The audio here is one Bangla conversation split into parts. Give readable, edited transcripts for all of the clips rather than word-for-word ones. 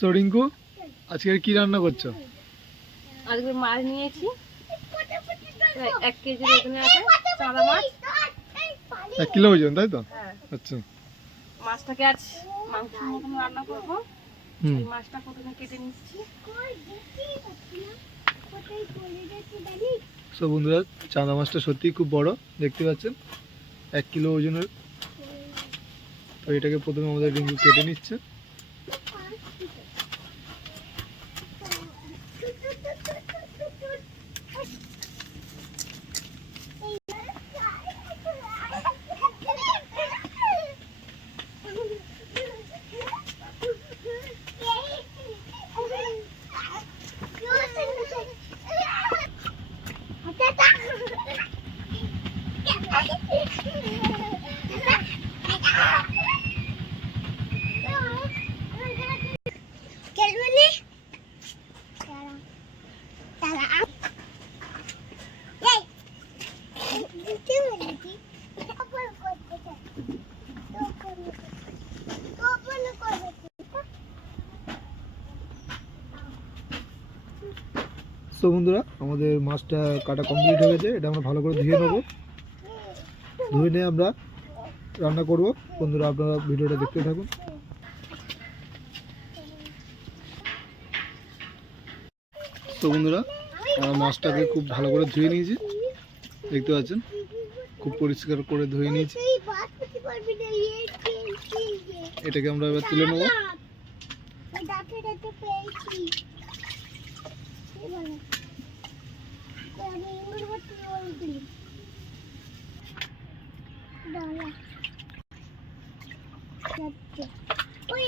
সো রিঙ্কু, আজকে কি রান্না করছো? আজকে মাছ নিয়েছি 1 কেজি ওজনে আছে, চাঁদা মাছ 1 কিলো ওজন, তাই তো? আচ্ছা, মাছটাকে আজ মাংসের মতন রান্না করবো। এই মাছটা প্রথমে কেটে নিচ্ছি। সো বন্ধুরা, চাঁদা মাছটা সত্যিই খুব বড়, দেখতে পাচ্ছেন 1 কিলো ওজনের। তো এটাকে প্রথমে আমাদের রিঙ্কু কেটে নিচ্ছে। তো বন্ধুরা, আমাদের মাছটা কাটা কমপ্লিট হয়ে গেছে। এটা আমরা ভালো করে ধুয়ে নেবো। ধুয়ে নিয়ে আমরা রান্না করব। বন্ধুরা, আপনারা ভিডিওটা দেখতে থাকুন। তো বন্ধুরা, মাছটাকে খুব ভালো করে ধুয়ে নিয়েছি, দেখতে পাচ্ছেন খুব পরিষ্কার করে ধুয়ে নিয়েছি। এটাকে আমরা এবার তুলে নেব।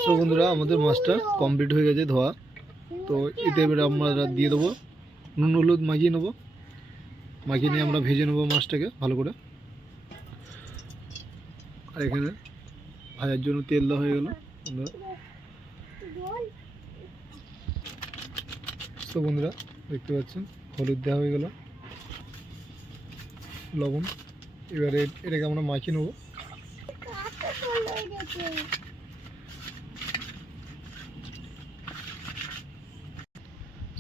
তো বন্ধুরা, আমাদের মাছটা কমপ্লিট হয়ে গেছে ধোয়া। তো এতে এবার আমরা দিয়ে দেবো নুন হলুদ, মাখিয়ে নেবো। মাখিয়ে নিয়ে আমরা ভেজে নেবো মাছটাকে ভালো করে। আর এখানে ভাজার জন্য তেল দেওয়া হয়ে গেল। তো বন্ধুরা, দেখতে পাচ্ছেন হলুদ দেওয়া হয়ে গেল, লবণ। এবারে এটাকে আমরা মাখিয়ে নেবো।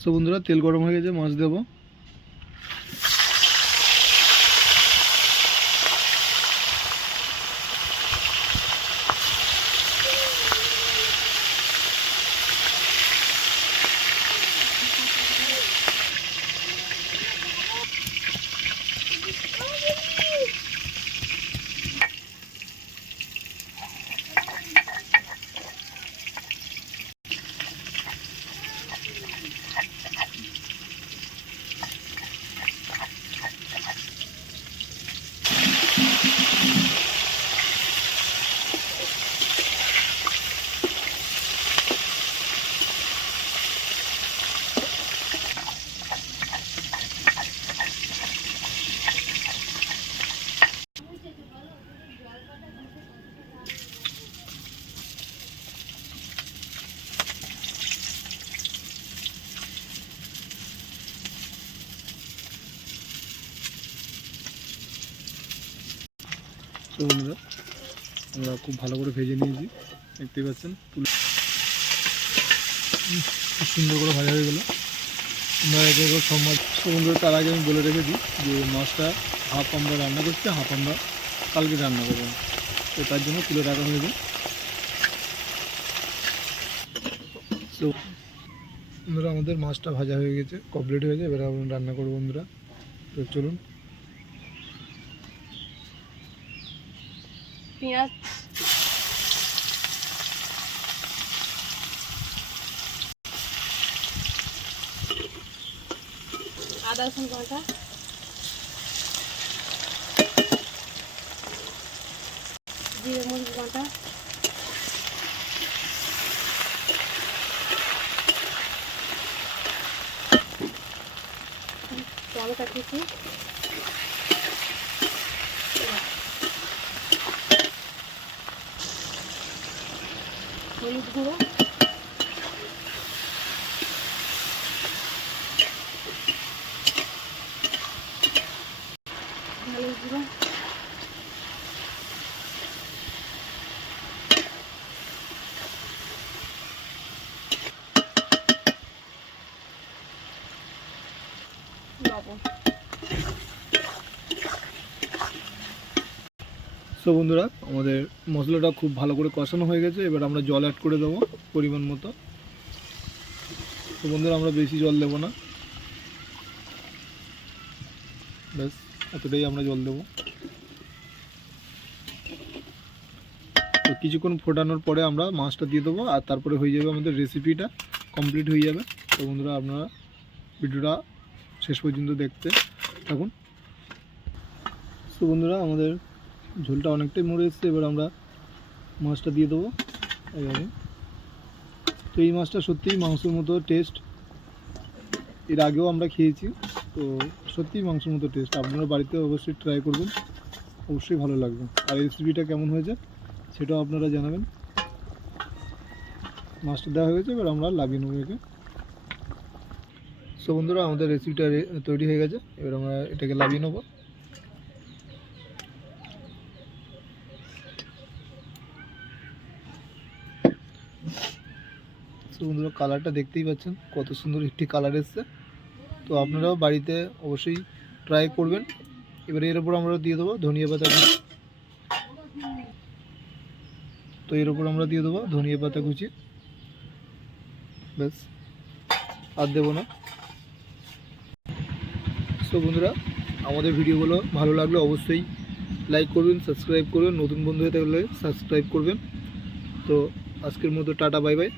তো বন্ধুরা, তেল গরম হয়ে গেছে, মাছ দেবো। তো বন্ধুরা, আমরা খুব ভালো করে ভেজে নিয়েছি, দেখতে পাচ্ছেন খুব সুন্দর করে ভাজা হয়ে গেল। আমরা একে সব মাছ। তো বন্ধুরা, তার আগে আমি বলে রেখে দিই যে মাছটা হাফ আমরা রান্না করছি, হাফ আমরা কালকে রান্না করবো। তো তার জন্য কিলো টাকা হয়ে যায়। তো বন্ধুরা, আমাদের মাছটা ভাজা হয়ে গেছে, কমপ্লিট হয়ে গেছে। এবার আমরা রান্না করবো বন্ধুরা। তো চলুন। পেঁয়াজ, আদা রসুন বাটা, জিরে মরিচ বাটা, টমেটো কুচি, হলুদ গুঁড়ো, হলুদ গুঁড়ো, লবণ। সো বন্ধুরা, আমাদের মশলাটা খুব ভালো করে কষানো হয়ে গেছে। এবার আমরা জল অ্যাড করে দেবো পরিমাণ মতো। তো বন্ধুরা, আমরা বেশি জল দেবো না, ব্যাস এতটাই আমরা জল দেবো। তো কিছুক্ষণ ফোটানোর পরে আমরা মাছটা দিয়ে দেবো, আর তারপরে হয়ে যাবে আমাদের রেসিপিটা কমপ্লিট হয়ে যাবে। তো বন্ধুরা, আপনারা ভিডিওটা শেষ পর্যন্ত দেখতে থাকুন। তো বন্ধুরা, আমাদের ঝোলটা অনেকটাই মরে এসছে। এবার আমরা মাছটা দিয়ে দেবো এইভাবে। তো এই মাছটা সত্যিই মাংসের মতো টেস্ট, এর আগেও আমরা খেয়েছি, তো সত্যিই মাংসের মতো টেস্ট। আপনারা বাড়িতে অবশ্যই ট্রাই করবেন, অবশ্যই ভালো লাগবে। আর রেসিপিটা কেমন হয়েছে সেটাও আপনারা জানাবেন। মাছটা দেওয়া হয়ে গেছে, এবার আমরা লাগিয়ে নেবো একে। সো বন্ধুরা, আমাদের রেসিপিটা তৈরি হয়ে গেছে। এবার আমরা এটাকে লাগিয়ে নেবো। সো বন্ধুরা, কালারটা দেখতেই পাচ্ছেন কত সুন্দর একটি কালার এসছে। তো আপনারাও বাড়িতে অবশ্যই ট্রাই করবেন। এবার এর উপর আমরা দিয়ে দেবো ধনিয়া পাতা কুচি। তো এর উপর আমরা দিয়ে দেবো ধনিয়া পাতা কুচি, ব্যাস আর দেবো না। সো বন্ধুরা, আমাদের ভিডিওগুলো ভালো লাগলে অবশ্যই লাইক করবেন, সাবস্ক্রাইব করবেন, নতুন বন্ধু হয়ে থাকলে সাবস্ক্রাইব করবেন। তো আজকের মতো টাটা, বাই বাই।